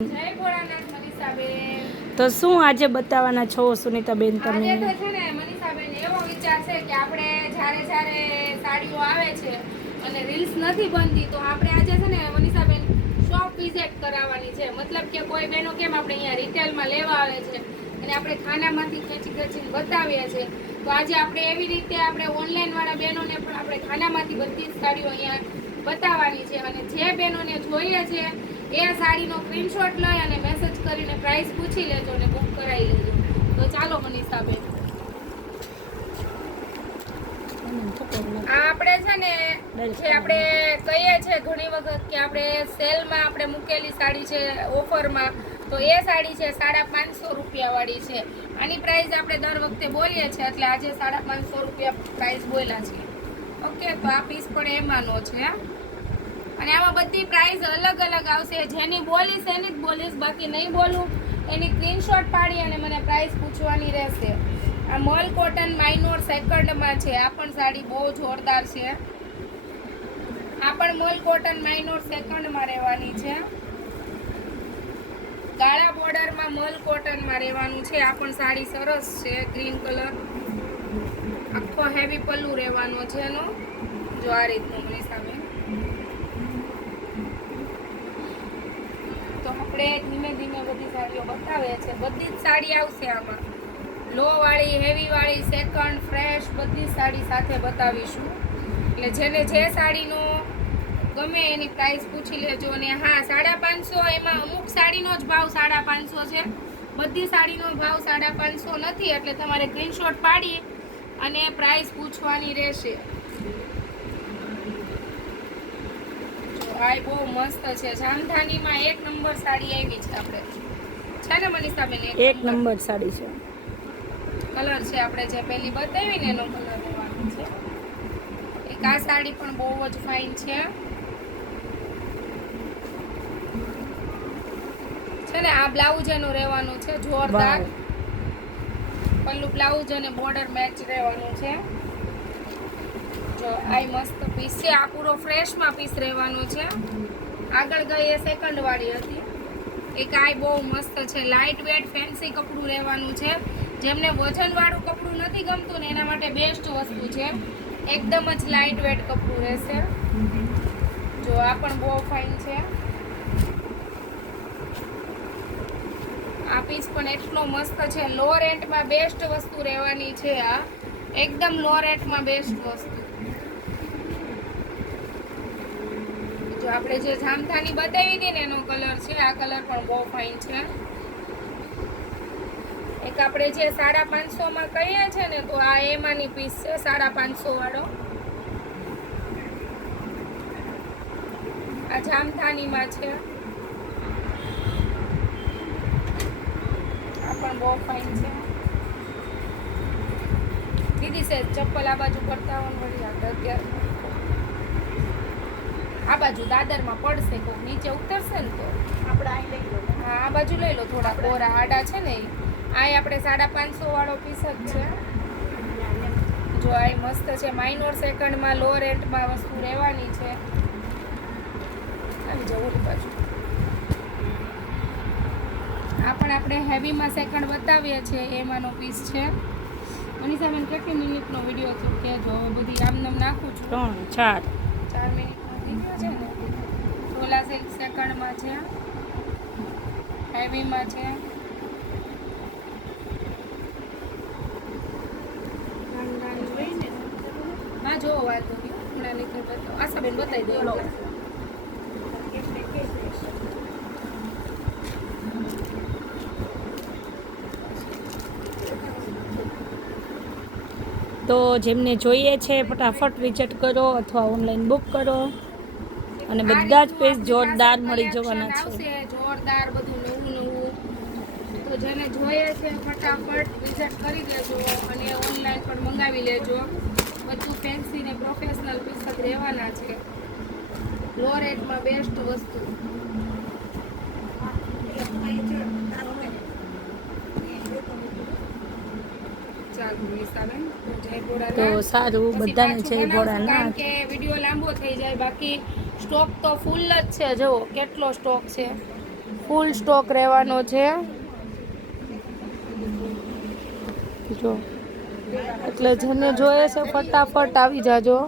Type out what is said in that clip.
જય ભોળાનાથ મનીષાબેન। તો શું આજે બતાવવાના છો સુનીતાબેન તમે? આજે તો છે ને મનીષાબેન એવો વિચાર છે કે આપણે જ્યારે સાડીઓ આવે છે અને રીલ્સ નથી બનતી તો આપણે આજે છે ને મનીષાબેન શોપ વિઝિટ કરાવવાની છે। મતલબ કે કોઈ બહેનો કેમ આપણે અહીંયા રિટેલમાં લેવા આવે છે અને આપણે ખાનામાંથી ખેંચીને બતાવીએ છીએ, તો આજે આપણે એવી રીતે આપણે ઓનલાઈન વાળા બહેનોને પણ આપણે ખાનામાંથી બધી જ સાડીઓ અહીંયા બતાવવાની છે અને જે બહેનોને જોઈએ છે એ સાડીનો સ્ક્રીનશોટ લઈ અને મેસેજ કરીને પ્રાઇસ પૂછી લેજો અને બુક કરાવી લેજો। તો ચાલો મનીષાબેન, આપણે છે ને જે આપણે કહીએ છીએ ઘણી વખત કે આપણે સેલમાં આપણે મૂકેલી સાડી છે ઓફરમાં, તો એ સાડી છે 550 રૂપિયા વાળી છે। આની પ્રાઇસ આપણે દર વખતે બોલીએ છીએ એટલે આજે 550 રૂપિયા પ્રાઇસ બોલ્યા છે। ઓકે, તો આ પીસ પણ એમાંનો છે અને આમાં બધી પ્રાઇસ અલગ અલગ આવશે। જેની બોલીશ એની જ બોલીશ, બાકી નહીં બોલું એની સ્ક્રીનશોટ પાડી અને મને પ્રાઇસ પૂછવાની રહેશે। આ મલ કોટન માઇનોર સેકન્ડમાં છે। આ પણ સાડી બહુ જોરદાર છે। આ પણ મલ કોટન માઇનોર સેકન્ડમાં રહેવાની છે। કાળા બોર્ડરમાં મલ કોટનમાં રહેવાનું છે। આ પણ સાડી સરસ છે, ગ્રીન કલર, આખો હેવી પલ્લુ રહેવાનો છે એનો। જો આ રીતનું મનીષાબેન, તો આપણે ધીમે ધીમે બધી સાડીઓ બતાવે છે। બધી જ સાડી આવશે આમાં, લો વાળી, હેવી વાળી, સેકન્ડ, ફ્રેશ, બધી જ સાડી સાથે બતાવીશું। એટલે જેને જે સાડીનો ગમે એની પ્રાઇસ પૂછી લેજો। અને હા, 550 એમાં અમુક સાડીનો જ ભાવ 550 છે, બધી સાડીનો ભાવ 550 નથી, એટલે તમારે સ્ક્રીનશોટ પાડી અને પ્રાઇસ પૂછવાની રહેશે। આ બહુ મસ્ત છે, જામધાનીમાં 1 નંબર સાડી આવી છે આપણે, છે ને મનીષાબેન? 1 નંબર સાડી છે। કલર છે આપણે જે પેલી બતાવી ને એનો કલર લેવાનો છે। એક આ સાડી પણ બહુ જ ફાઇન છે ને આ બ્લાઉઝ એનું રહેવાનું છે જોરદાર, પલ્લુ બ્લાઉઝ અને બોર્ડર મેચ રહેવાનું છે। જો આ મસ્ત પીસ છે, આ પૂરો ફ્રેશમાં પીસ રહેવાનો છે। આગળ ગઈ એ સેકન્ડ વાળી હતી। એક આ બહુ મસ્ત છે, લાઇટ વેટ ફેન્સી કપડું રહેવાનું છે। જેમને વજન વાળું કપડું નથી ગમતું ને એના માટે બેસ્ટ વસ્તુ છે, એકદમ જ લાઇટ વેટ કપડું રહેશે। જો આ પણ બહુ ફાઇન છે। આ પીસ પણ એટલો મસ્ત છે, લો રેન્ટમાં બેસ્ટ વસ્તુ રહેવાની છે। આ એકદમ લો રેન્ટમાં બેસ્ટ વસ્તુ। જો આપણે જે જામધાની બતાવી હતી ને એનો કલર છે, આ કલર પણ બહુ ફાઇન છે। એક આપણે જે 550 માં કહીએ છે ને, તો આ એમાંની પીસ છે 550 વાળો। આ જામધાનીમાં છે, આ પણ બહુ ફાઇન છે। દીદી છે ચપ્પલ આ બાજુ પડતા વળી અત્યારે આ બાજુ દાદરમાં પડશે, કોક નીચે ઉતરશે ને તો આપણે અહીં લઈ લો। હા, આ બાજુ લઈ લો, થોડા કોરા આડા છે ને આ આપણે 550 વાળો પીસ જ છે। જો આ મસ્ત છે, માઇનોર સેકન્ડમાં લો રેટમાં વસ્તુ રહેવાની છે। આવી જાવ ઓલી બાજુ, આ પણ આપણે હેવીમાં સેકન્ડ બતાવીએ છીએ એમાંનો પીસ છે। મનીષાબેન કેટલી મિનિટનો વિડીયો છે કહેજો, બધી આમ નાખું છું 4 મિનિટનો વિડીયો છે ને। સોલા સિલ્ક સેકન્ડમાં છે, હેવીમાં છે, હા જો વાત હમણાં નીકળી બતાવો, આશાબેન બતાવી દો। તો જેમને જોઈએ છે ફટાફટ વિઝિટ કરો અથવા ઓનલાઈન બુક કરો અને બધા જ પીસ જોરદાર મળી જવાના છે। જોરદાર બધું નવું, તો જેને જોઈએ છે ફટાફટ વિઝિટ કરી દેજો અને ઓનલાઈન પણ મંગાવી લેજો। બધું ફેન્સી ને પ્રોફેશનલ પીસ જ રહેવાના છે, લો રેટમાં બેસ્ટ વસ્તુ। તો સારું, બધાને જય ભોળાનાથ। કે વિડીયો લાંબો થઈ જાય, બાકી સ્ટોક તો ફૂલ જ છે। જુઓ કેટલો સ્ટોક છે। ફૂલ સ્ટોક રહેવાનો છે જો, એટલે જેને જોઈએ છે ફટાફટ આવી જાજો.